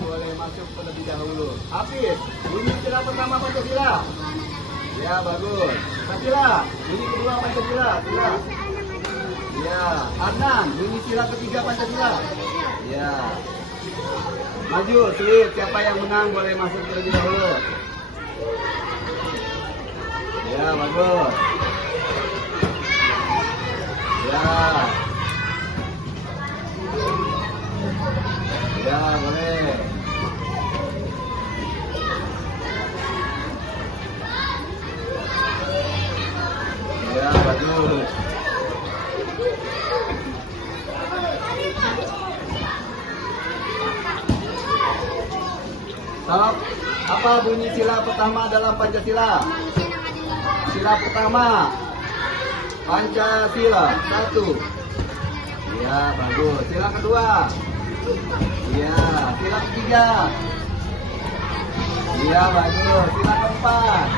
boleh masuk terlebih dahulu. Hafiz, bunyi sila pertama Pancasila. Ya, bagus. Sila, bunyi kedua Pancasila. Sila. Ya, Adnan, bunyi sila ketiga Pancasila. Ya. Maju, slip. Siapa yang menang boleh masuk terlebih dahulu. Ya, bagus. Ya. Ya, boleh. Ya, bagus. Stop. Apa bunyi sila pertama dalam Pancasila? Sila pertama Pancasila 1. Ya, bagus. Sila kedua. Ya, sila ketiga. Ya, bagus. Sila keempat.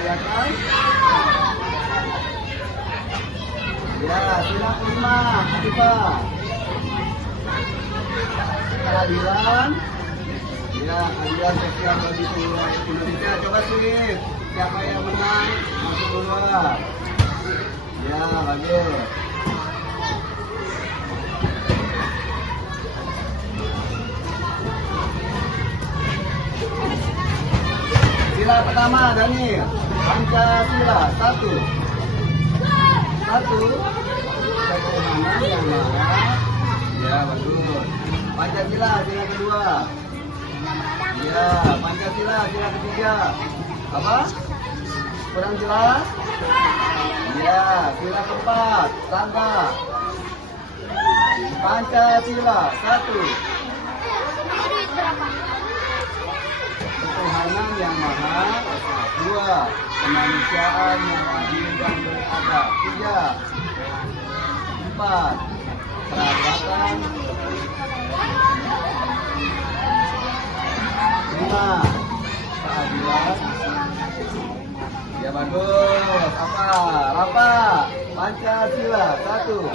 Ya kan? Ya, sila kelima. Akifah. Keadilan. Ya, keadilan sosial bagi seluruh rakyat Indonesia. Coba sih, siapa yang menang masuk duluan. Ya, bagus. Sila pertama, Daniel. Pancasila 1. Ketuhanan yang maha. Ya, bagus. Pancasila sila kedua. Ya, Pancasila sila ketiga. Apa? Kurang jelas? Ya, sila keempat. Tangga. Pancasila 1. Ketuhanan yang maha. 2. Kemanusiaan yang adil dan beradab. 3. 4. Kedaulatan. 5. Keadilan. Ya, bagus. Apa? Rafa. Pancasila 1. 2.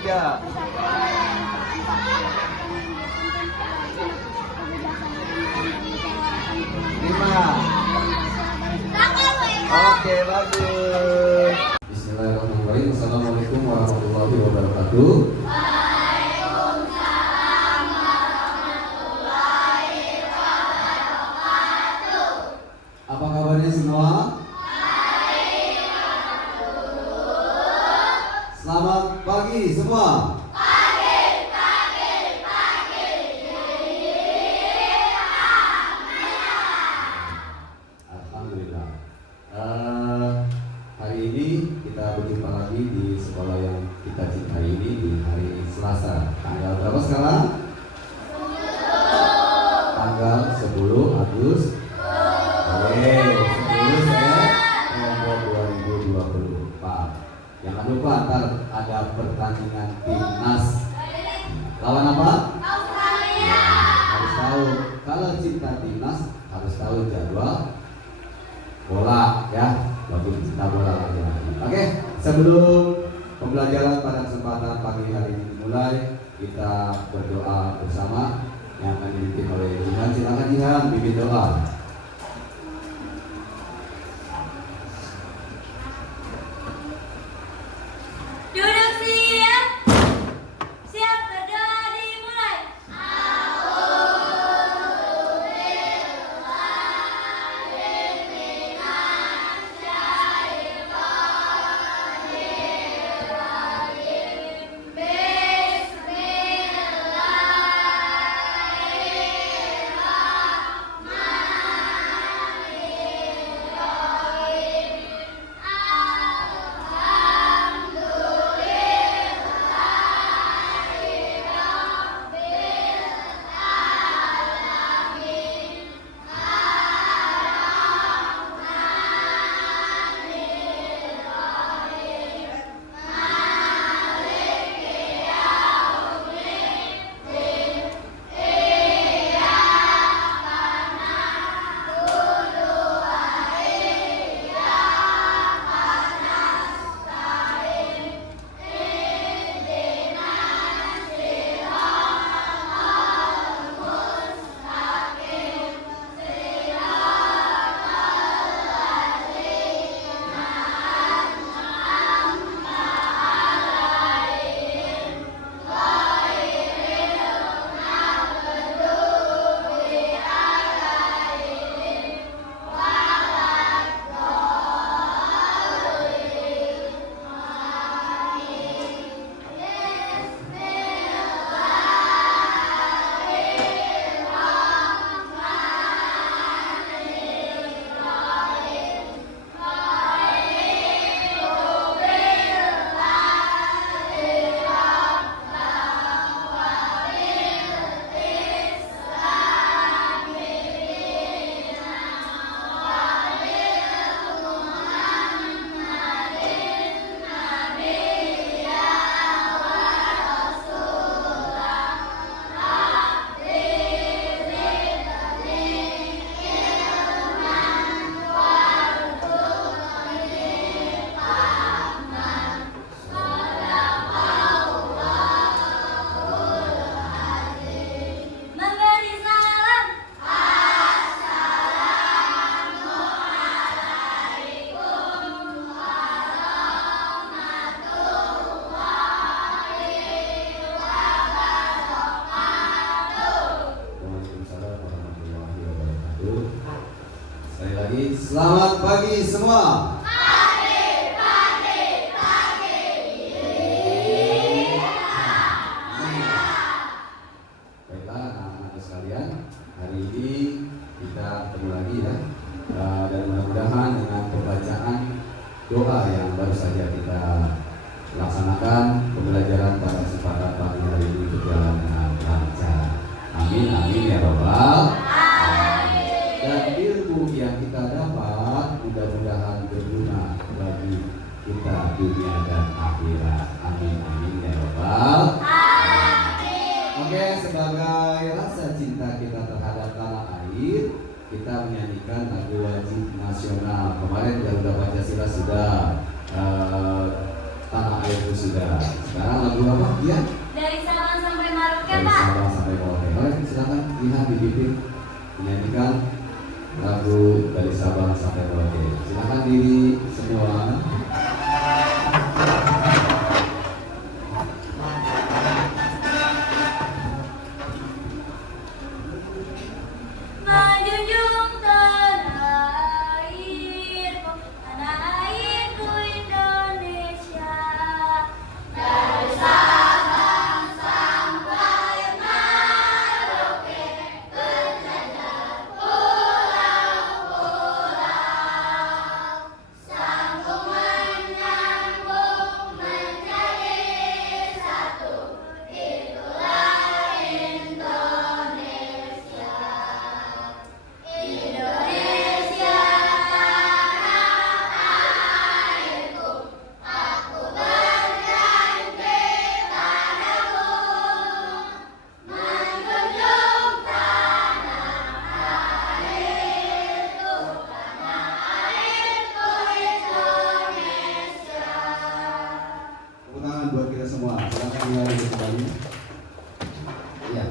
3. 5. Oke, bagus. Bismillahirrahmanirrahim. Assalamualaikum warahmatullahi wabarakatuh. Waalaikumsalam warahmatullahi wabarakatuh. Apa kabarnya semua? Selamat pagi semua. Alhamdulillah. Hari ini kita berjumpa lagi di sekolah yang kita cintai ini di hari Selasa. Tanggal berapa sekarang? Tanggal 10 Agustus. Oke, 10 September 2024. Jangan lupa ntar ada pertandingan timnas. Lawan apa? Australia. Harus tahu. Kalau cinta timnas harus tahu jadwal bola ya. Bagi cinta bola lagi. Oke, sebelum pembelajaran pada kesempatan pagi hari ini dimulai, kita berdoa bersama yang akan dipimpin oleh Jihan. Silakan Jihan bimbing doa. Duduk siap. Siap, berdoa dimulai. Bismillahirrahmanirrahim. Selamat pagi semua. Baiklah anak-anak sekalian, hari ini kita ketemu lagi ya, dan mudah-mudahan dengan pembacaan doa yang baru saja kita laksanakan, pembelajaran pada kesempatan pagi hari ini berjalan dengan lancar. Amin, amin ya Rabbal. Dan ilmu yang kita dapat mudah-mudahan berguna bagi kita dunia dan akhirat. Amin, amin ya Rabbal. Oke, sebagai rasa cinta kita terhadap tanah air, kita menyanyikan lagu wajib nasional. Kemarin Garuda Pancasila sudah, tanah airku sudah. Sekarang lagu apa? Iya? Dari Sabang sampai Merauke, Dari Pak. Sabang sampai Merauke. Oke, silakan lihat di TV menyanyikan lagu dari Sabang sampai Merauke. Silakan diri semua. Menjunjung tanah airku Indonesia. Dari Sabang sampai Merauke, penjajah pulau-pulau, sambung menyambung menjadi satu, itulah Indonesia. Indonesia tanah airku, aku berjanji padamu, menjunjung tanah airku Indonesia. Tepuk tangan buat kita semua. Silakan dilanjut kembali. Ya,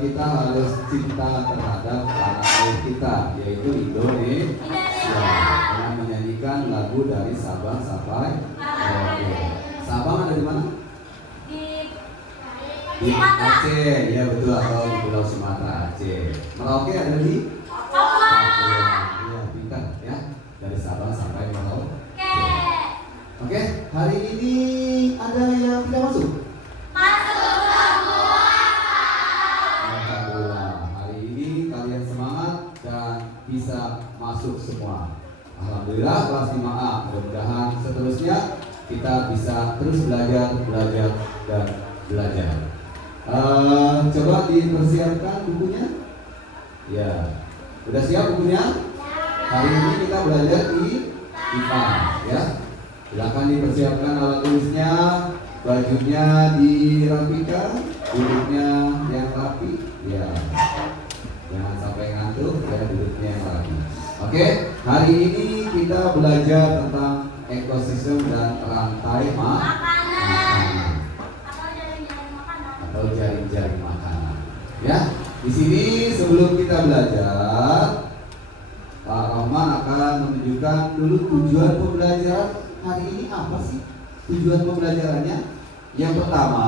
kita harus cinta terhadap tanah air kita, yaitu Indonesia, dengan menyanyikan lagu dari Sabang sampai Merauke. Sabang ada di mana? Di Aceh, ya betul, atau di Pulau Sumatera Aceh. Merauke ada di Papua. Iya, pintar ya. Dari Sabang sampai Merauke. Oke, hari ini ada yang tidak masuk? Alhamdulillah, hari ini kalian semangat dan bisa masuk semua. Alhamdulillah, kelas 5A. Mudah-mudahan seterusnya kita bisa terus belajar dan belajar. Coba dipersiapkan bukunya. Ya, udah siap bukunya? Hari ini kita belajar di IPA, ya. Silakan dipersiapkan alat tulisnya, bajunya dirapikan, duduknya yang rapi, ya. Jangan sampai ngantuk, ya, duduknya yang rapi. Oke, hari ini kita belajar tentang ekosistem dan rantai makanan atau jaring-jaring makanan. Ya, di sini sebelum kita belajar, Pak Rahman akan menunjukkan dulu tujuan pembelajaran hari ini apa sih? Tujuan pembelajarannya yang pertama,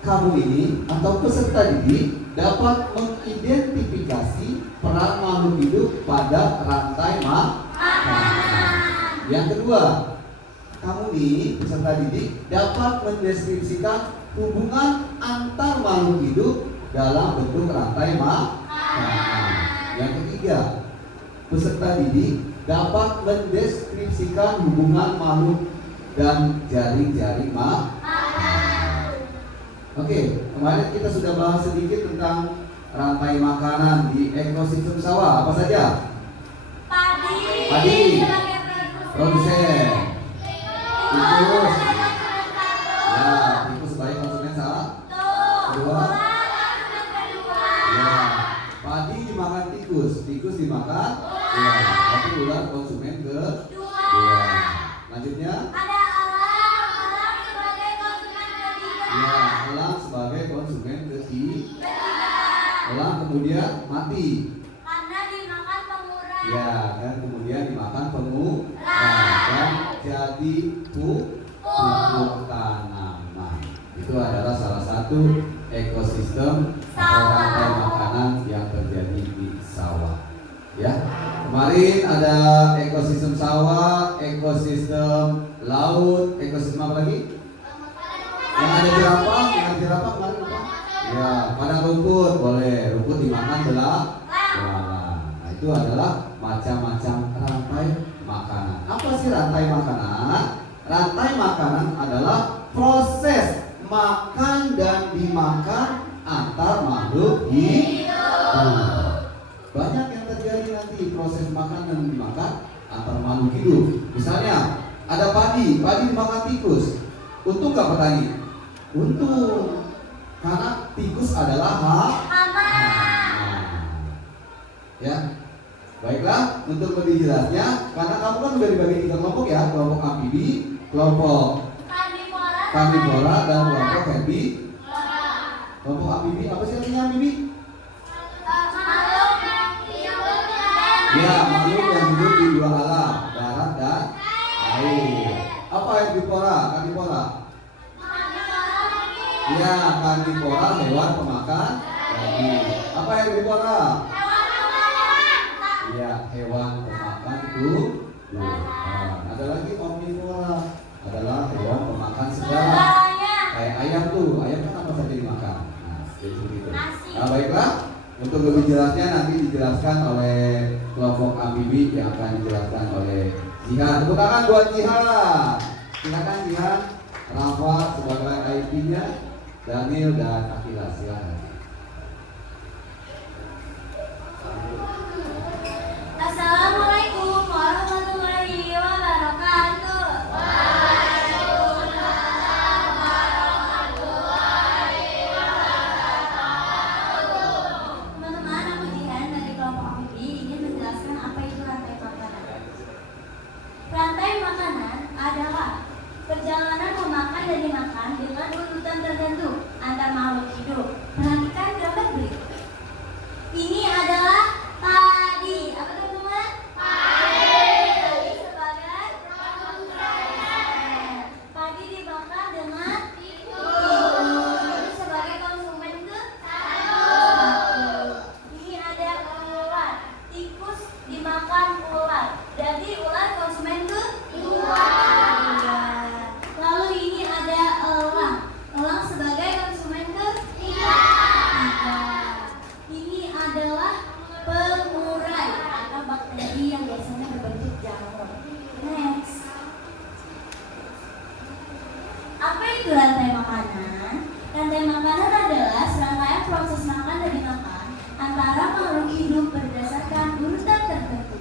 kamu ini atau peserta didik dapat mengidentifikasi peran makhluk hidup pada rantai makanan. Yang kedua, kamu nih peserta didik dapat mendeskripsikan hubungan antar makhluk hidup dalam bentuk rantai makanan. Yang ketiga, peserta didik dapat mendeskripsikan hubungan makhluk dan jaring-jaring makanan. Oke, kemarin kita sudah bahas sedikit tentang rantai makanan di ekosistem sawah. Apa saja? Padi sebagai produsen. Tikus. Ya, tikus sebagai konsumen sawah. Kedua. Ya, padi dimakan tikus, tikus dimakan. Ya, tapi ular konsumen kedua. Lanjutnya. Ada elang sebagai konsumen ketiga. Ya, elang sebagai konsumen ketiga. Elang kemudian mati. Karena dimakan pengurang. Ya, dan kemudian dimakan pengurang dan jadi pupuk tanaman. Itu adalah salah satu ekosistem atau rantai makanan yang terjadi di sawah. Kemarin ada ekosistem sawah, ekosistem laut, ekosistem apa lagi? Yang ada jerapah kemarin apa? Ya, padang rumput boleh, rumput dimakan belalang. Nah, itu adalah macam-macam rantai makanan. Apa sih rantai makanan? Rantai makanan adalah proses makan dan dimakan antar makhluk hidup. Banyak yang terjadi nanti proses makan dan dimakan antar makhluk hidup. Misalnya ada padi dimakan tikus. Untung nggak petani? Untung, karena tikus adalah hama. Ya, baiklah. Untuk lebih jelasnya, karena kamu kan udah dibagi 3 kelompok ya, kelompok amfibi, kelompok karnivora, dan kelompok herbivora. Kelompok amfibi apa sih artinya amfibi? Ya, makhluk yang hidup di 2 alam, darat dan air. Apa herbivora? Karnivora? Ya, karnivora hewan pemakan daging. Apa herbivora? Ya, hewan pemakan tumbuhan. Ada lagi omnivora, adalah hewan pemakan segala. Kayak ayam tuh, ayam kan apa saja dimakan. Nah, jadi begitu. Nah, baiklah. Untuk lebih jelasnya nanti dijelaskan oleh kelompok amfibi yang akan dijelaskan oleh Jihan. Tepuk tangan buat Jihan. Silakan Jihan, Rafa sebagai IT-nya, Daniel dan Akila, silakan. Assalamualaikum warahmatullahi wabarakatuh. Teman-teman, aku Jihan dari kelompok amfibi ingin menjelaskan apa itu rantai makanan. Rantai makanan adalah perjalanan memakan dan dimakan dengan urutan tertentu antar makhluk hidup. Perhatikan gambar berikut. Ini adalah padi. Apa teman-teman? Padi sebagai konsumen. Padi dimakan dengan tikus sebagai konsumen ke satu. Ini ada ular. Tikus dimakan ular. Jadi ular konsumen ke dua. Lalu ini ada elang. Elang sebagai konsumen ke tiga. Ini adalah pengurai atau bakteri yang biasanya berbentuk jamur. Next. Apa itu rantai makanan? Rantai makanan adalah serangkaian proses makan dan dimakan antara makhluk hidup berdasarkan urutan tertentu.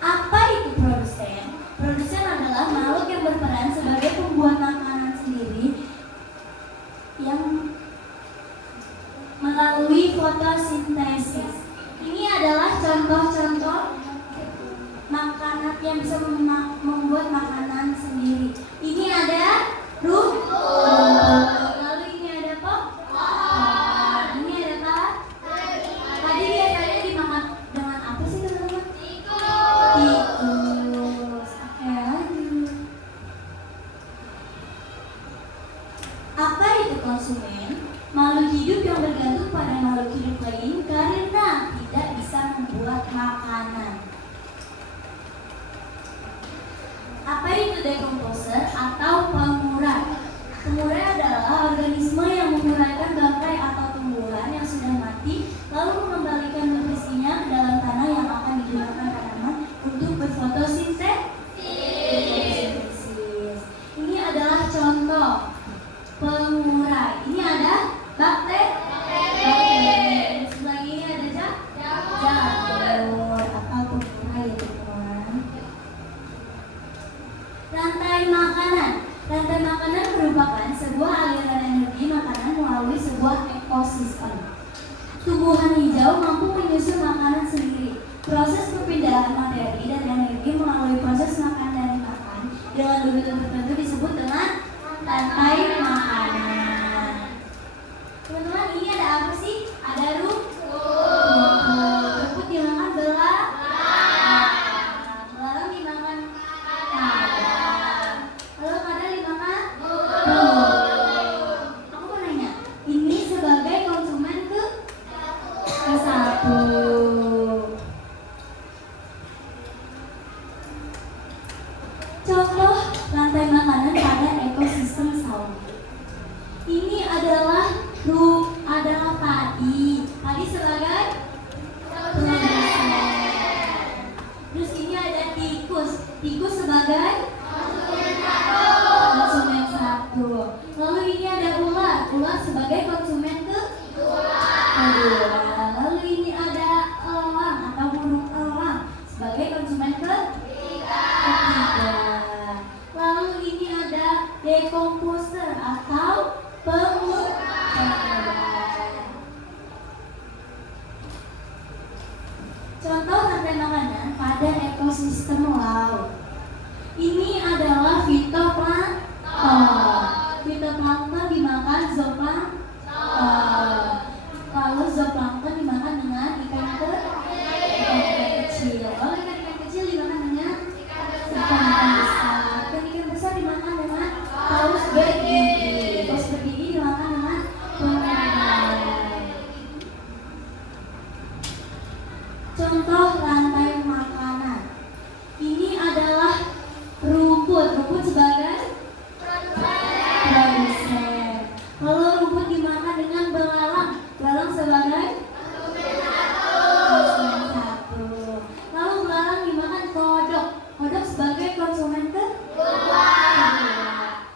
Apa itu produsen? Produsen adalah makhluk yang berperan sebagai pembuat makanan sendiri yang melalui fotosintesis. Ini adalah contoh-contoh makanan yang bisa membuat makanan sendiri. Ini ada rumput. Lalu ini ada pohon. Ini ada apa? Tadi biasanya dimakan dengan apa sih teman-teman? Tikus. Oke, lanjut. Apa itu konsumen? Makhluk hidup yang bergantung pada makhluk hidup lain karena tidak bisa membuat makanan. Apa itu decomposer atau pengurai? Pengurai adalah organisme yang menguraikan bangkai atau tumbuhan yang sudah mati lalu mengembalikan nutrisinya ke dalam tanah yang akan digunakan tanaman untuk berfotosintesis. Ini adalah contoh pengurai. Ini ada bakteri. Sebelah ini ada jamur atau pengurai ya teman-teman. Rantai makanan. Rantai makanan merupakan sebuah aliran energi makanan melalui sebuah ekosistem. Tumbuhan hijau mampu menyusun makanan sendiri. Proses perpindahan materi dan energi melalui proses makan dan dimakan dengan urutan tertentu disebut dengan rantai makanan. Teman-teman, ini ada apa sih? Ada rumput. Rumput dimakan belalang. Belalang dimakan kadal. Lalu kadal dimakan burung. Aku mau nanya, ini sebagai konsumen ke satu. Ini adalah padi. Padi sebagai produsen. Terus ini ada tikus. Tikus sebagai konsumen satu. Lalu ini ada ular. Ular sebagai konsumen kedua. Lalu ini ada elang atau burung elang sebagai konsumen ketiga. Lalu ini ada decomposer atau pengubah. Contoh rantai makanan pada ekosistem laut. Ini adalah fitoplankton. Fitoplankton dimakan zooplankton. Lalu zooplankton dimakan dengan ikan kecil. Lalu ikan kecil dimakan dengan ikan besar. Ikan besar dimakan dengan paus bergigi. Paus bergigi dimakan dengan pengurai. Contoh rantai makanan. Ini adalah rumput. Rumput sebagai produsen. Lalu rumput dimakan dengan belalang. Belalang sebagai konsumen satu. Lalu belalang dimakan kodok. Kodok sebagai konsumen kedua.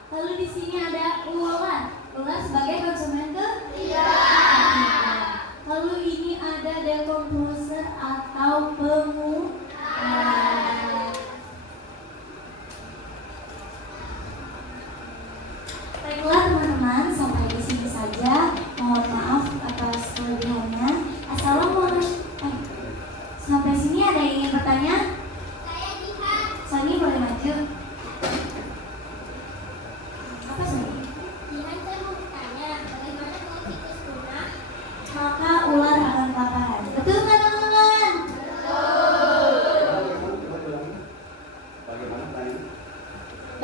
Lalu di sini ada ular. Ular sebagai konsumen ketiga. Lalu ini ada decomposer atau pengubah. Baiklah teman-teman, sampai di sini saja. Mohon maaf atas kelebihannya. Assalamualaikum. Sampai sini ada yang ingin bertanya? Saya Jihan. Sani boleh maju. Apa Sani? Jihan, saya mau bertanya, bagaimana kalau tikus punah? Maka ular akan kelaparan. Betul nggak teman-teman?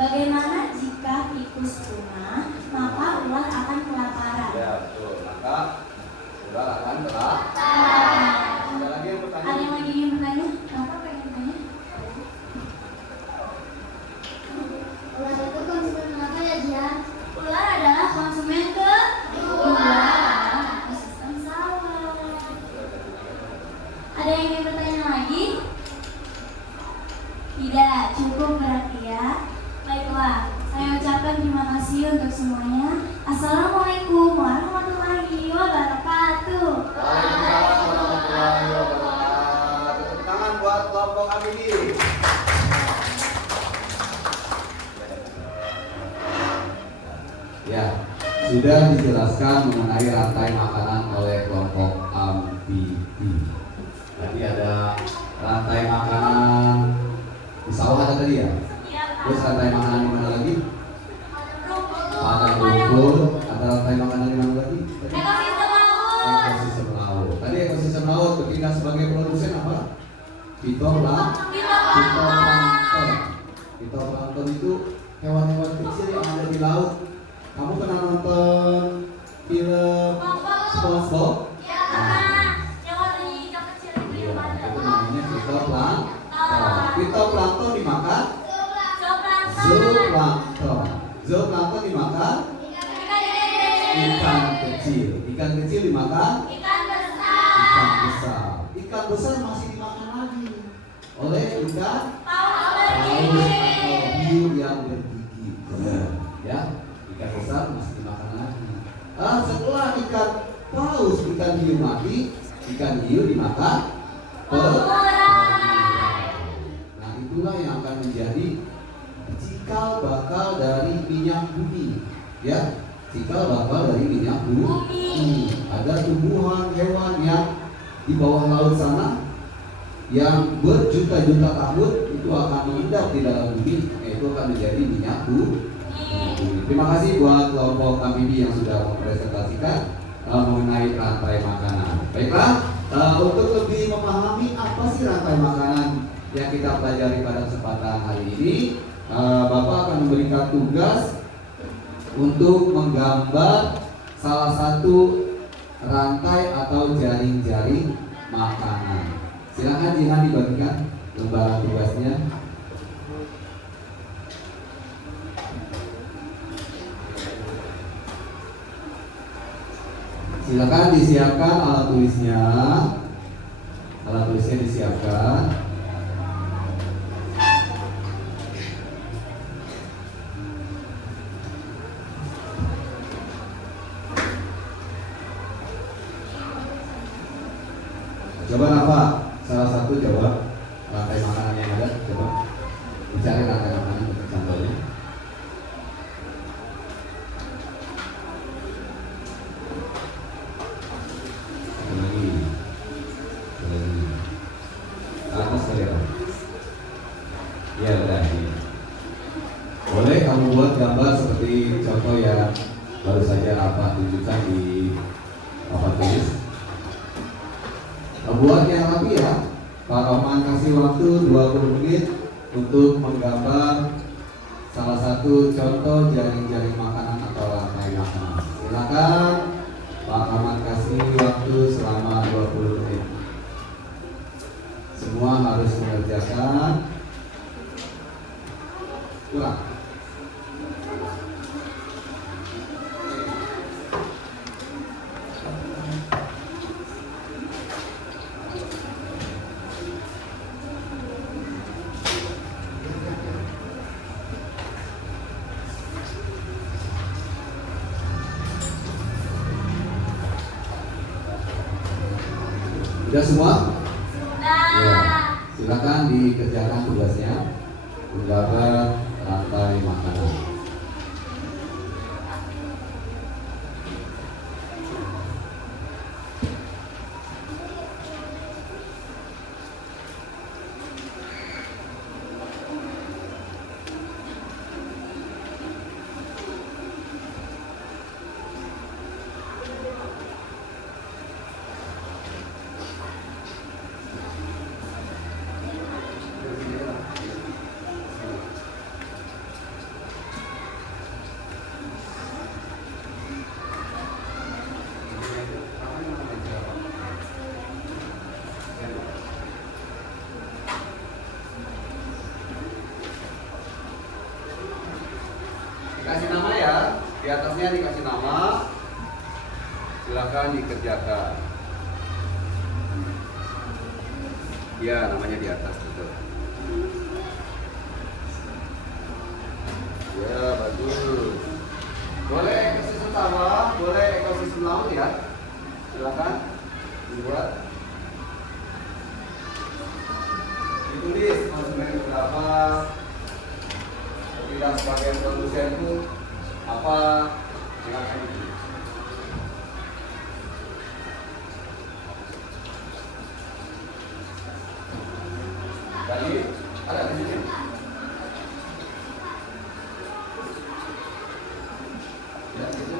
Bagaimana jika tikus punah, maka ular akan kelaparan? Ya, betul. Maka ular akan kelaparan. Ada lagi yang bertanya? Ada yang lagi ingin bertanya? Apa pengen bertanya? Ular itu konsumen apa ya, Jihan? Ular adalah konsumen kedua ekosistem sawah. Ada yang ingin bertanya lagi? Tidak, cukup berarti ya. Baiklah, saya ucapkan terima kasih untuk semuanya. Assalamualaikum warahmatullahi wabarakatuh. Waalaikumsalam warahmatullahi wabarakatuh. Tepuk tangan buat kelompok Amidi. Ya, sudah dijelaskan mengenai rantai makanan oleh kelompok Amidi. Tadi ada rantai makanan di sawah ada tadi ya. Terus rantai makanan di mana lagi? Pada rumput. Ada rantai makanan di mana lagi? Ekosistem laut. Ekosistem laut. Tadi ekosistem laut bertindak sebagai produsen apa? Fitoplankton. Fitoplankton itu hewan-hewan kecil yang ada di laut. Kamu pernah nonton film SpongeBob? Yang warnanya hijau kecil itu Iya, yang mana? itu namanya fitoplankton. Fitoplankton dimakan zooplankton. Zooplankton dimakan ikan kecil. Ikan kecil dimakan Ikan ikan besar. Ikan besar masih dimakan lagi oleh ikan paus atau hiu yang bergigi. Ya, ikan besar masih dimakan lagi. Setelah ikan paus, ikan hiu mati, ikan hiu dimakan Nah, itulah yang akan menjadi cikal bakal dari minyak bumi. Ya, cikal bakal dari minyak bumi. Ada tumbuhan hewan yang di bawah laut sana yang berjuta-juta tahun itu akan mengendap di dalam bumi, itu akan menjadi minyak bumi. Terima kasih buat kelompok Amidi yang sudah mempresentasikan mengenai rantai makanan. Baiklah, untuk lebih memahami apa sih rantai makanan yang kita pelajari pada kesempatan hari ini, Bapak akan memberikan tugas untuk menggambar salah satu rantai atau jaring-jaring makanan. Silakan Jihan dibagikan lembaran tugasnya. Silakan disiapkan alat tulisnya. Alat tulisnya disiapkan. Coba apa? Salah satu jawab rantai makanan yang ada. Coba mencari rantai makanan untuk contohnya. Lagi. Atas kali ya. Ya udah. Boleh kamu buat gambar seperti contoh yang baru saja apa tunjukkan di papan tulis. Buat yang rapi ya. Pak Roman kasih waktu 20 menit untuk menggambar salah satu contoh jaring-jaring makanan atau rantai makanan. Silakan Pak Roman kasih waktu selama 20 menit. Semua harus mengerjakan. Kurang. Sudah semua? Ya, silakan dikerjakan tugasnya. Menggambar rantai makanan. Dikasih nama ya, di atasnya dikasih nama. Silakan dikerjakan. Ya, namanya di atas betul. Ya, bagus. Boleh ekosistem sawah, boleh ekosistem laut ya. Silakan dibuat. Ditulis konsumen berapa. Tidak sebagai produsen itu apa, silakan itu. Tadi ada di sini. Ya, itu.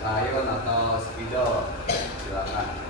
Rayon atau spidol, silakan.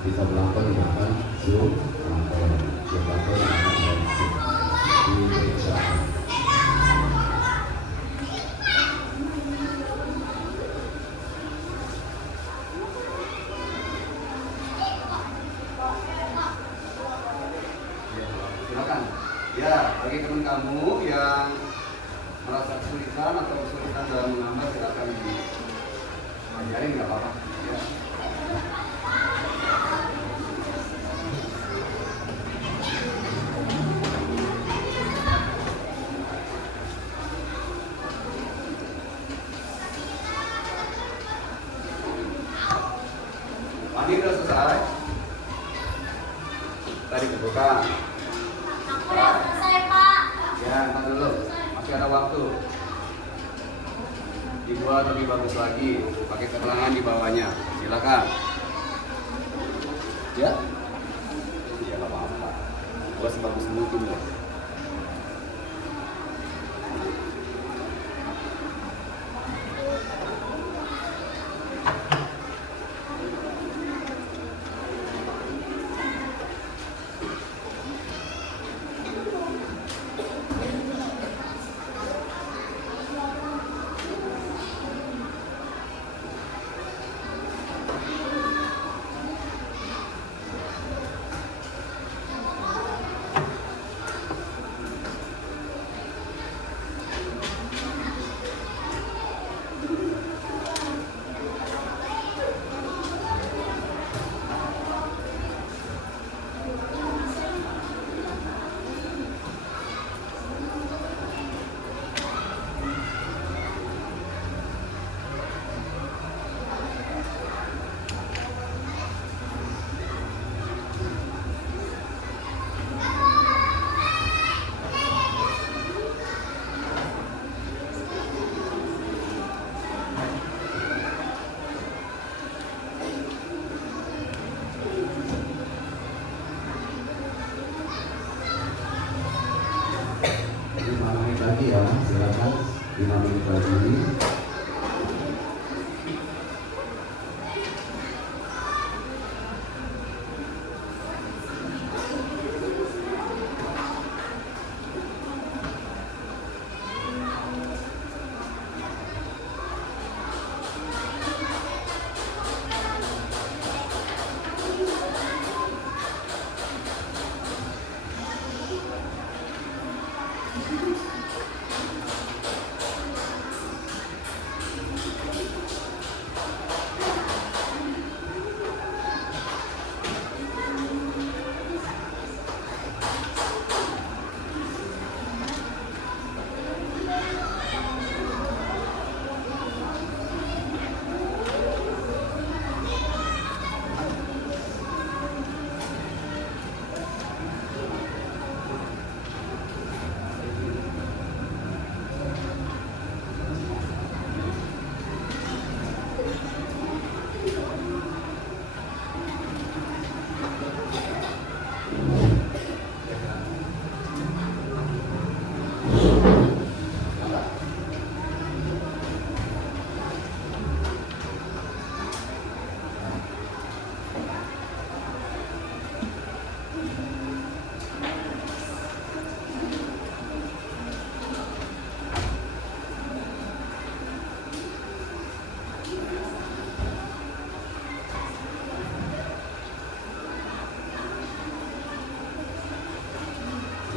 Bisa berlangsung menggunakan Zoom atau berlangsung menggunakan Zoom di silakan. Silakan. Ya, bagi teman kamu yang merasa kesulitan atau kesulitan dalam mengambil, silakan diajarin, nggak apa-apa. Ya. Mandi udah selesai. Tadi dibuka. Aku udah selesai, Pak. Ya, ntar dulu. Masih ada waktu. Dibuat lebih bagus lagi. Pakai keterangan di bawahnya. Silakan. Ya? Ya, nggak apa-apa. Buat sebagus mungkin loh. 5 menit lagi.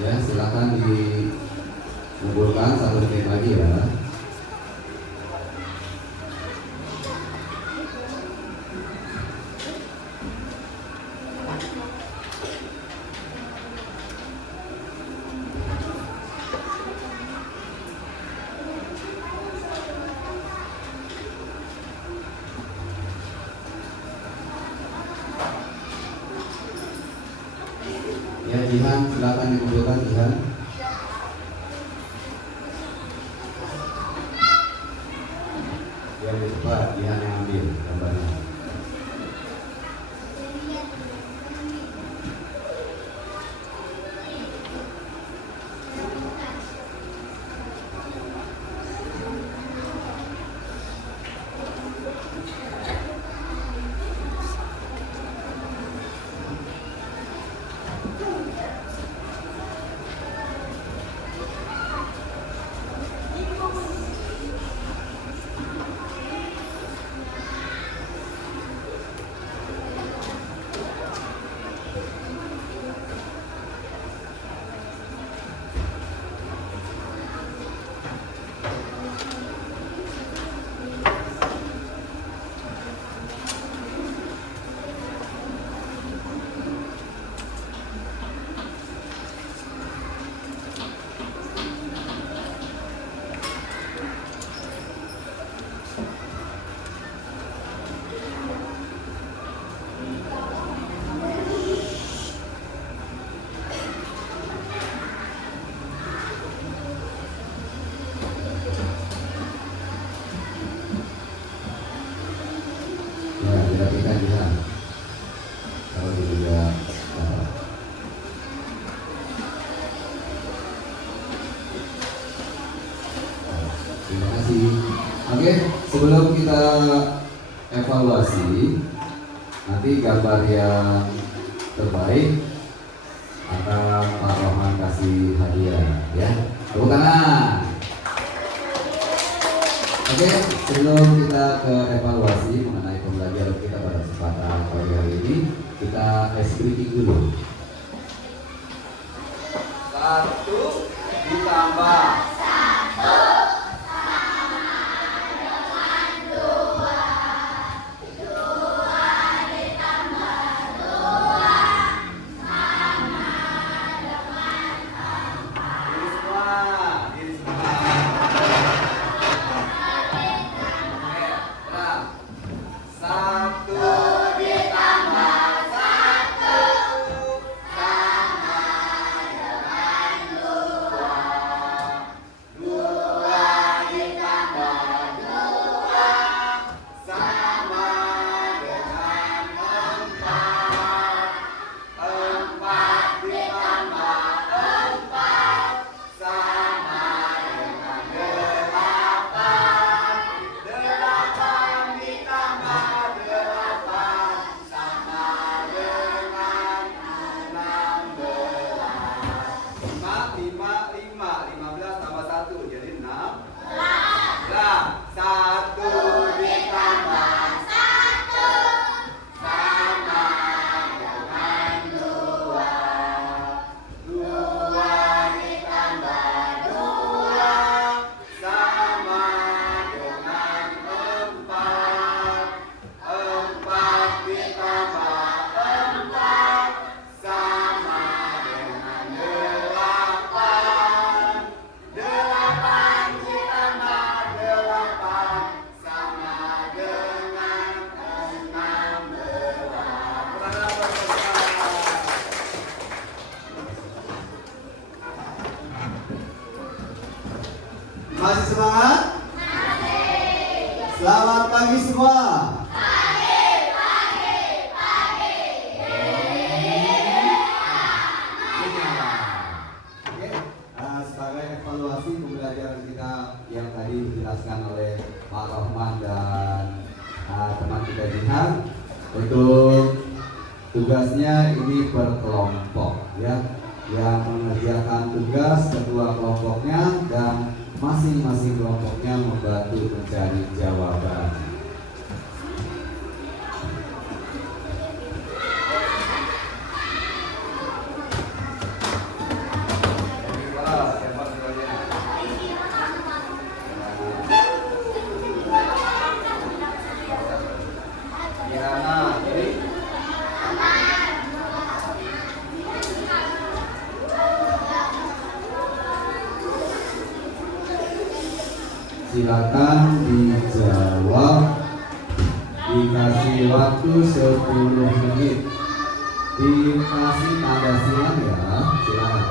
Ya, silakan dikumpulkan 1 menit lagi ya. Ya, Jihan, silakan dikumpulkan Jihan. Biar cepat Jihan yang ambil gambarnya. Ya, dirapikan Jihan. Kalau juga terima kasih. Oke, sebelum kita evaluasi, nanti gambar yang terbaik akan Pak Rohman kasih hadiah, ya. Tepuk tangan. Oke, sebelum kita ke evaluasi mengenai pembelajaran kita pada kesempatan pagi hari ini, kita ice breaking dulu. 1 ditambah Selamat pagi semua. Sebagai evaluasi pembelajaran kita yang tadi dijelaskan oleh Pak Rohman dan teman kita Jihan, untuk tugasnya ini berkelompok ya, yang mengerjakan tugas kedua kelompoknya dan masing-masing kelompoknya membantu mencari jawaban. Silakan dijawab, dikasih waktu 10 menit, dikasih tanda silang ya, silakan.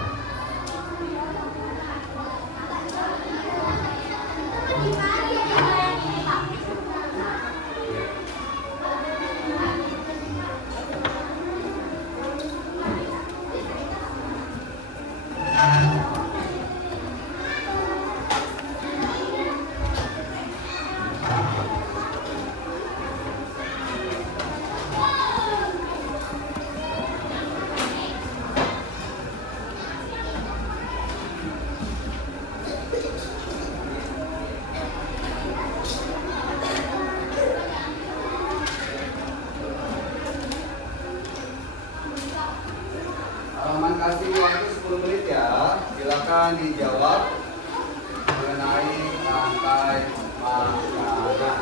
Kasih waktu 10 menit ya, silakan dijawab mengenai rantai makanan.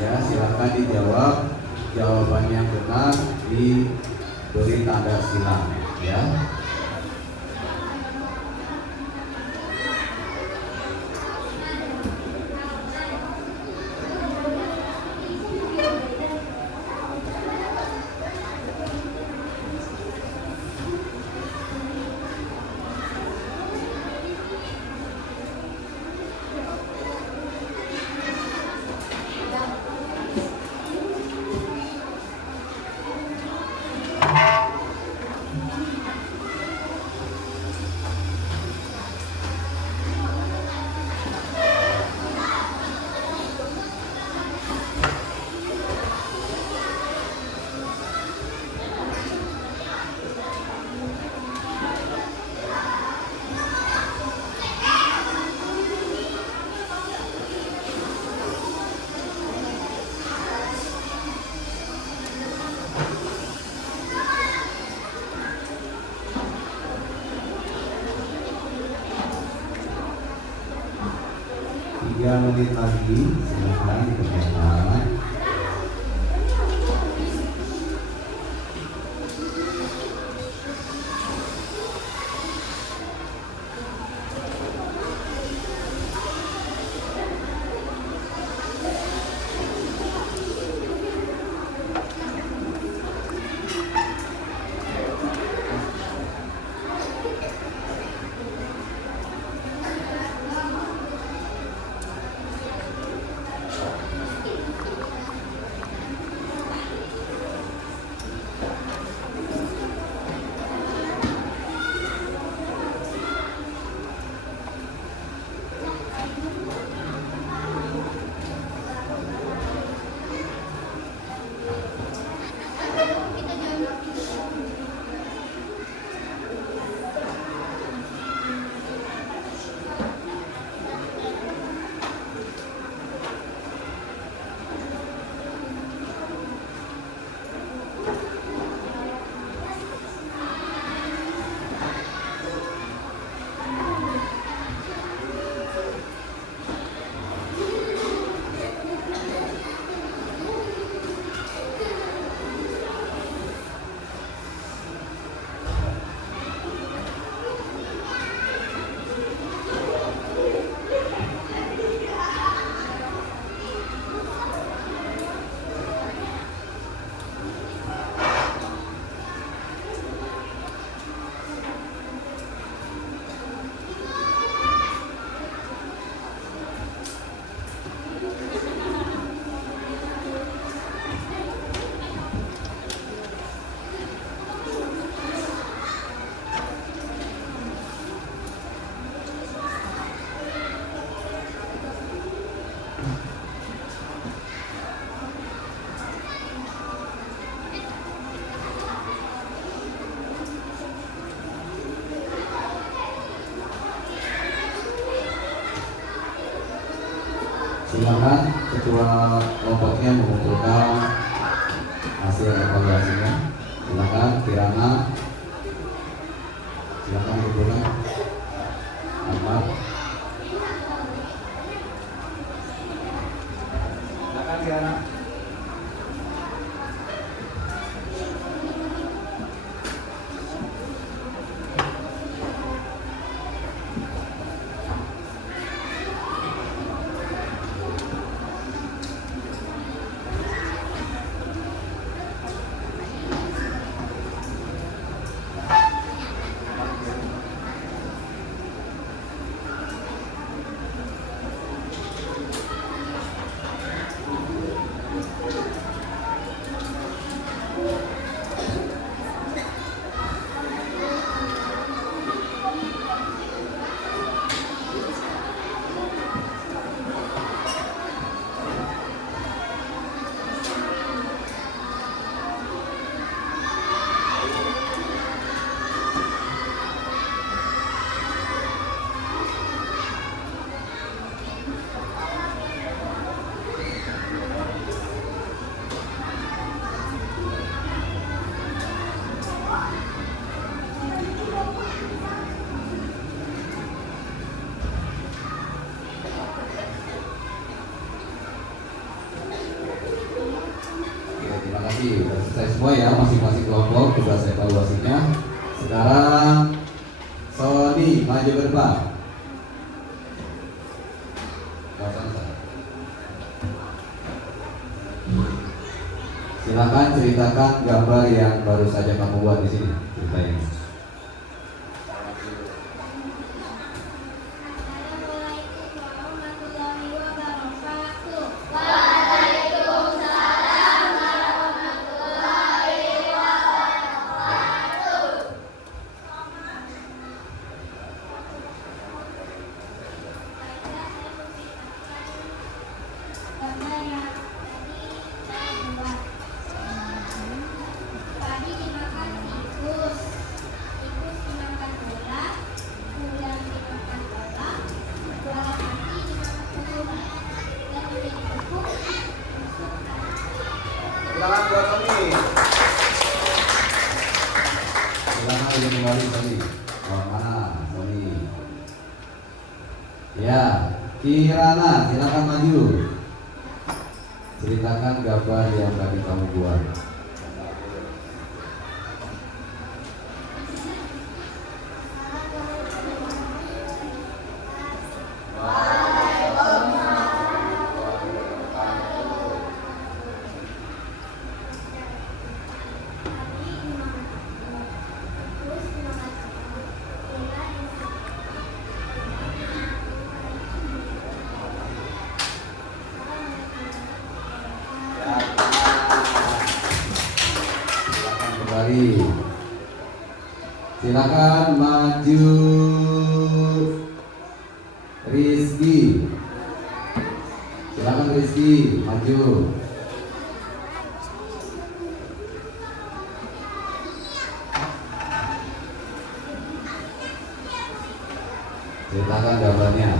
Ya, silakan dijawab. Jawaban yang benar diberi tanda silang ya. Tiga menit lagi, silakan dikerjakan. Silakan ketua kelompoknya mengumpulkan hasil evaluasinya. Silakan Kirana. Silakan dikumpulkan. Ahmad. Silakan Kirana. Terima kasih. Sudah selesai semua ya masing-masing kelompok tugas evaluasinya. Sekarang Sony maju ke depan. Silakan ceritakan gambar yang baru saja kamu buat di sini. Ceritain. Padi dimakan tikus, tikus dimakan bola, ular dimakan bola, bola mati dimakan kucing, dan menjadi pupuk untuk Silakan buat Sony. Silakan udah kembali Sony. Mau mana Sony? Ya, Kirana, silakan maju. Ceritakan gambar yang tadi kamu buat. Silakan kembali. Silakan maju Rizky. Silakan Rizky maju. Ceritakan gambarnya.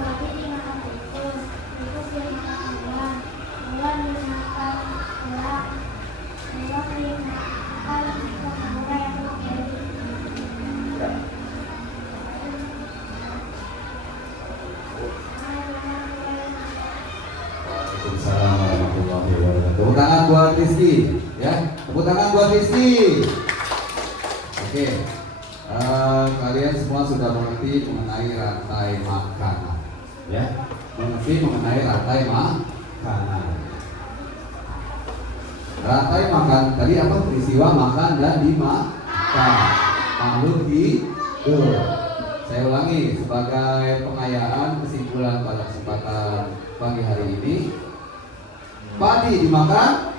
Padi dimakan tikus, tikus dimakan ular, ular dimakan bola, bola dimakan bola yang menjadi Waalaikumsalam warahmatullahi wabarakatuh. Tepuk tangan buat Rizky, ya. Tepuk tangan buat Rizky. Oke, kalian semua sudah mengerti mengenai rantai makanan, ya. Mengerti mengenai rantai makanan. Rantai makan tadi apa? Peristiwa makan dan dimakan. Makhluk hidup. Saya ulangi sebagai pengayaan kesimpulan pada kesempatan pagi hari ini. Padi dimakan.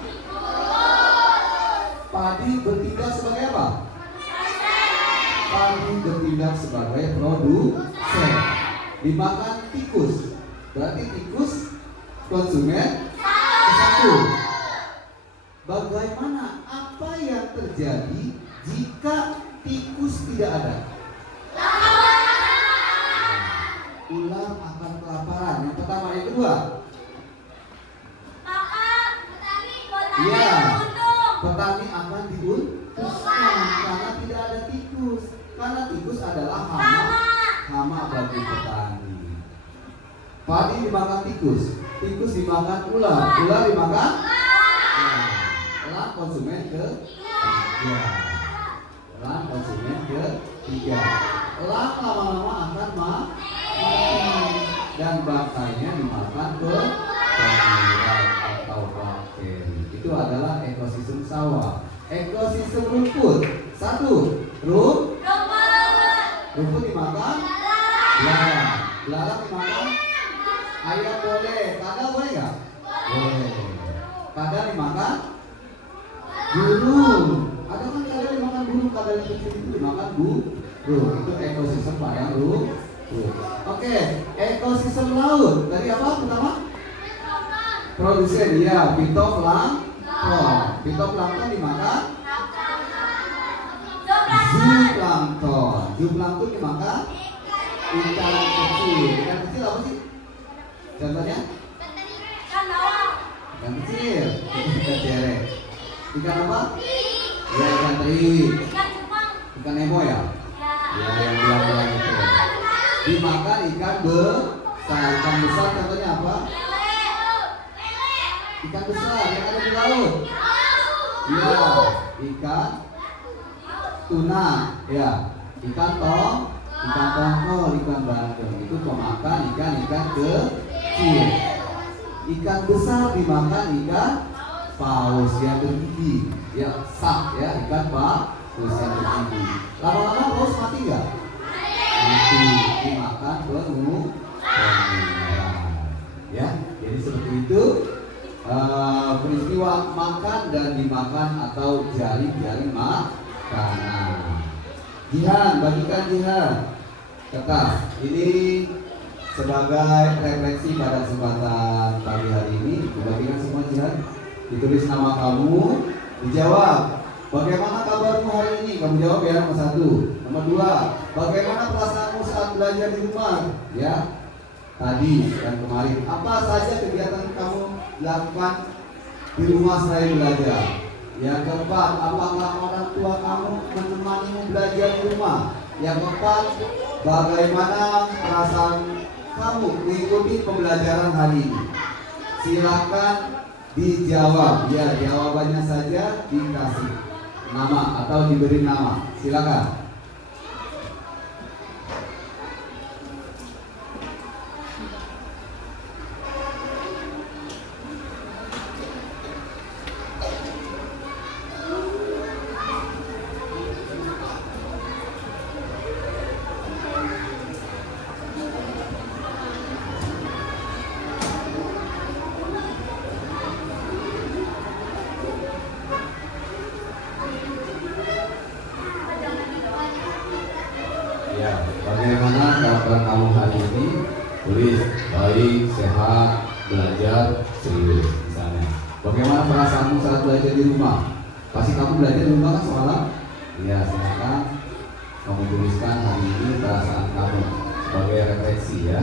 Padi bertindak sebagai apa? Padi bertindak sebagai produsen. Dimakan tikus. Berarti tikus konsumen satu. bagaimana apa yang terjadi jika tikus tidak ada? Ular akan kelaparan. Yang pertama, yang kedua. Iya, petani akan diuntungkan karena tidak ada tikus. Karena tikus adalah hama bagi petani. Padi dimakan tikus, tikus dimakan ular, ular dimakan elang konsumen ketiga. Elang konsumen ketiga. Elang lama-lama akan mati dan bangkainya dimakan penyurat atau bakteri. Itu adalah ekosistem sawah. Ekosistem rumput. Satu, rumput dimakan belalang dimakan ayam boleh, kadal boleh nggak? Boleh. Kadal dimakan burung. Ada kan kadal dimakan burung, kadal yang kecil itu dimakan burung. Itu ekosistem padang rumput. Oke, ekosistem laut. Tadi apa pertama? Produsen, ya, fitoplankton. Fitoplankton dimakan zooplankton. Zooplankton dimakan ikan kecil. Ikan kecil apa sih? Contohnya? Ikan kecil. Ikan cere. Ikan apa? Ya, ikan teri. Ikan nemo ya? Ya, yang belang-belang itu. Dimakan ikan besar. Ikan besar contohnya apa? Ikan besar yang ada di laut. Ya, ikan tuna, ya, ikan tongkol, ikan bandeng. Itu pemakan ikan kecil. Ikan besar dimakan ikan paus yang bergigi, ya, sak, ya, ikan paus yang bergigi. Lama-lama paus mati nggak? Mati, dimakan penyu. Ya, jadi seperti itu. Peristiwa makan dan dimakan atau jaring-jaring makanan. Jihan, bagikan jihan. Kertas. Ini sebagai refleksi pada kesempatan pagi hari ini. Dibagikan semua jihan. Ditulis nama kamu, dijawab. Bagaimana kabarmu hari ini? Kamu jawab ya, nomor 1. Nomor 2, bagaimana perasaanmu saat belajar di rumah? Ya, tadi dan kemarin. Apa saja kegiatan kamu lakukan di rumah selain belajar? Yang keempat, apakah orang tua kamu menemanimu belajar di rumah? Yang keempat, bagaimana perasaan kamu mengikuti pembelajaran hari ini? Silakan dijawab. Ya, jawabannya saja dikasih nama atau diberi nama. Silakan. Ya, bagaimana kabar kamu hari ini? Tulis, baik, sehat, belajar, serius, misalnya. Bagaimana perasaanmu saat belajar di rumah? Pasti kamu belajar di rumah kan semalam? Ya, silakan kamu tuliskan hari ini perasaan kamu sebagai refleksi ya.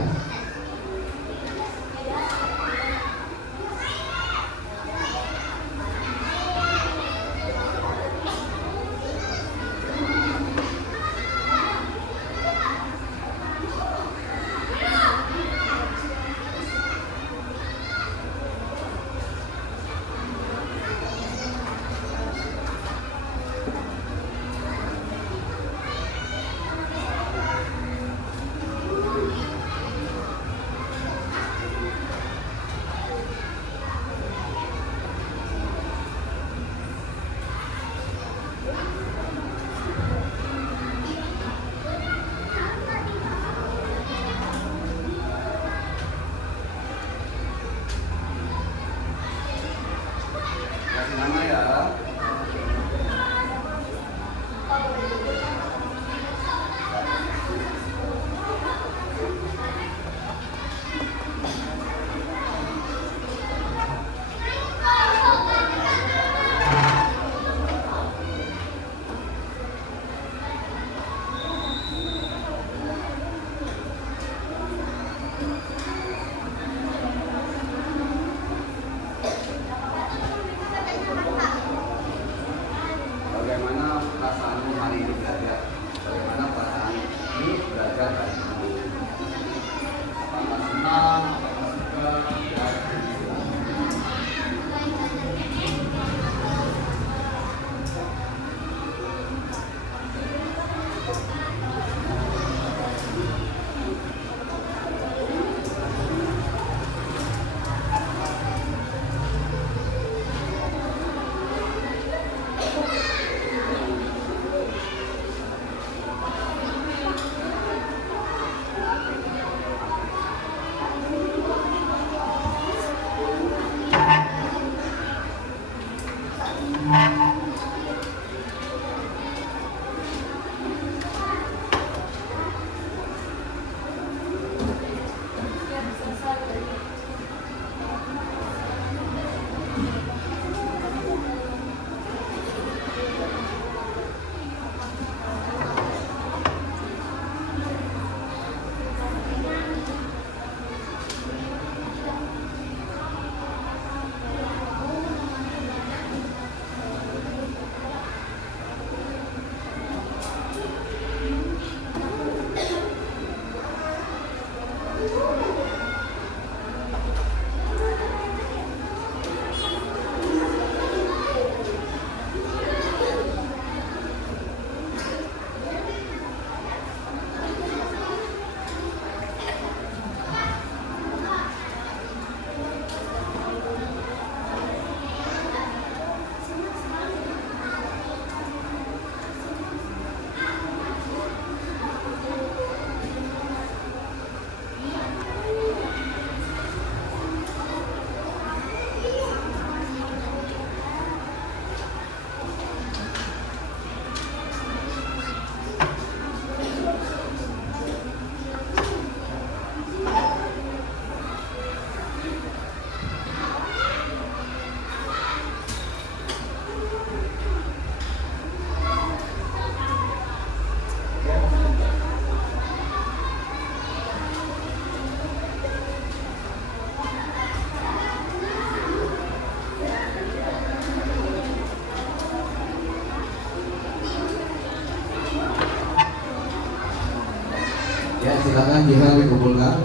Silakan Jihan dikumpulkan.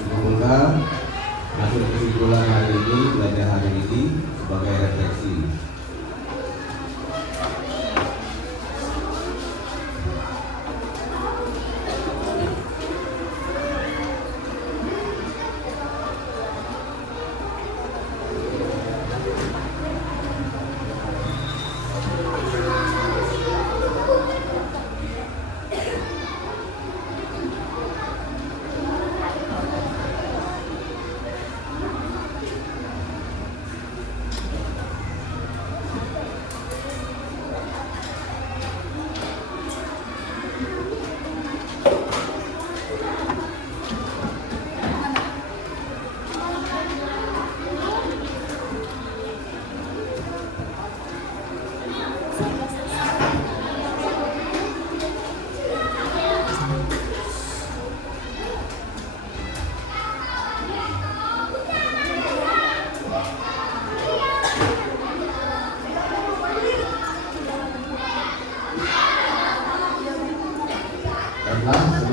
Dikumpulkan hasil kesimpulan hari ini, belajar hari ini sebagai refleksi.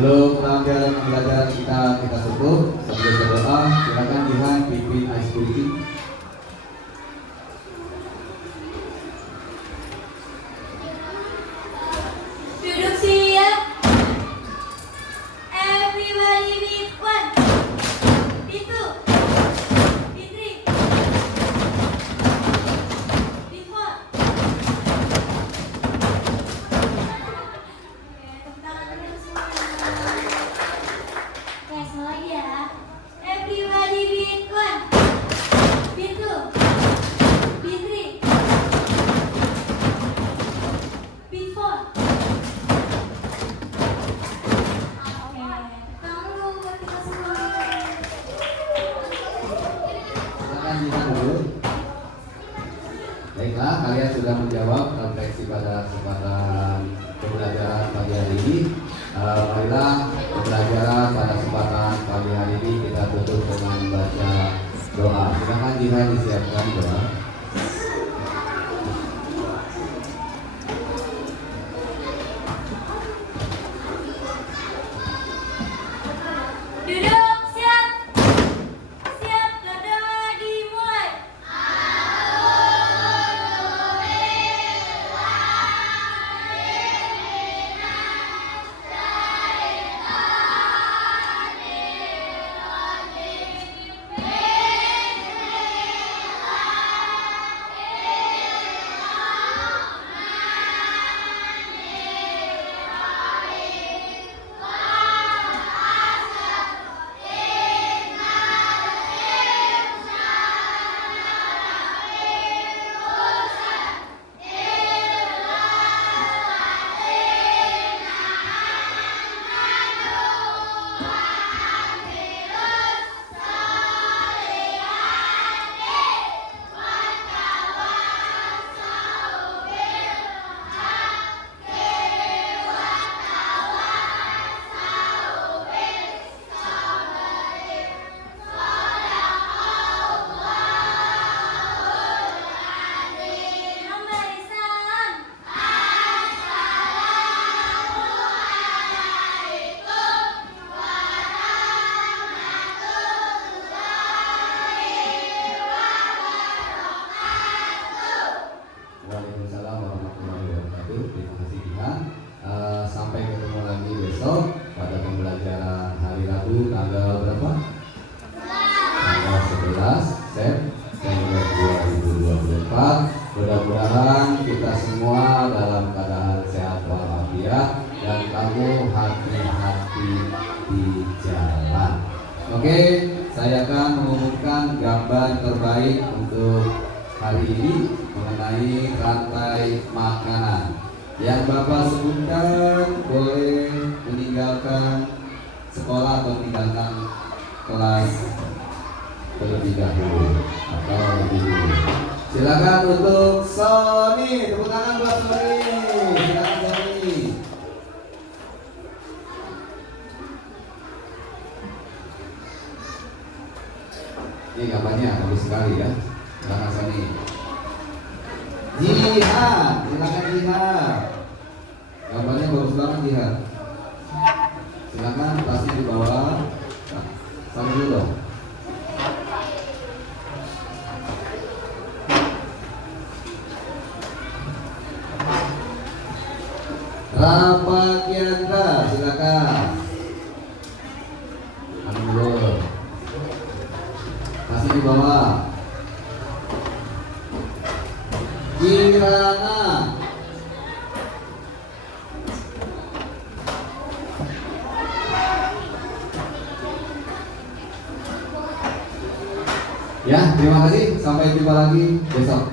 Sebelum pembelajaran kita tutup, sebelum berdoa, silakan Jihan pimpin ice breaking. Duduk siap. Everybody be one. Itu. Fitri. Before. Tepuk tangan dulu semua. Oke, semua lagi ya. Everybody be one. Itu. Fitri. Before. Silakan Jihan dulu. Baiklah, kalian sudah menjawab refleksi pada kesempatan pembelajaran pagi hari ini. Marilah pembelajaran pada kesempatan pagi hari ini kita tutup dengan membaca doa. Silakan Jihan disiapkan doa. Duduk siap. Siap, berdoa dimulai. Memberi salam. Waalaikumsalam warahmatullahi wabarakatuh. Terima kasih Jihan. Sampai ketemu lagi besok pada pembelajaran hari Rabu tanggal berapa? Tanggal 11 September 2024. Mudah-mudahan kita semua dalam keadaan sehat walafiat dan kamu hati-hati di jalan. Oke, saya akan mengumumkan gambar terbaik untuk hari ini mengenai rantai makanan. Yang Bapak sebutkan boleh meninggalkan sekolah atau meninggalkan kelas terlebih dahulu atau lebih dulu. Silakan untuk Sony, tepuk tangan buat Sony. Silakan Sony. Ini gambarnya bagus sekali ya. Silakan Sony. Jihan, silakan Jihan. Gambarnya bagus bagus banget lihat. Silakan tasnya dibawa. Nah, sambil dulu dong. Rapakianta, silakan. Ambil. Tasnya dibawa. Kirana. Ya, terima kasih. Sampai jumpa lagi besok.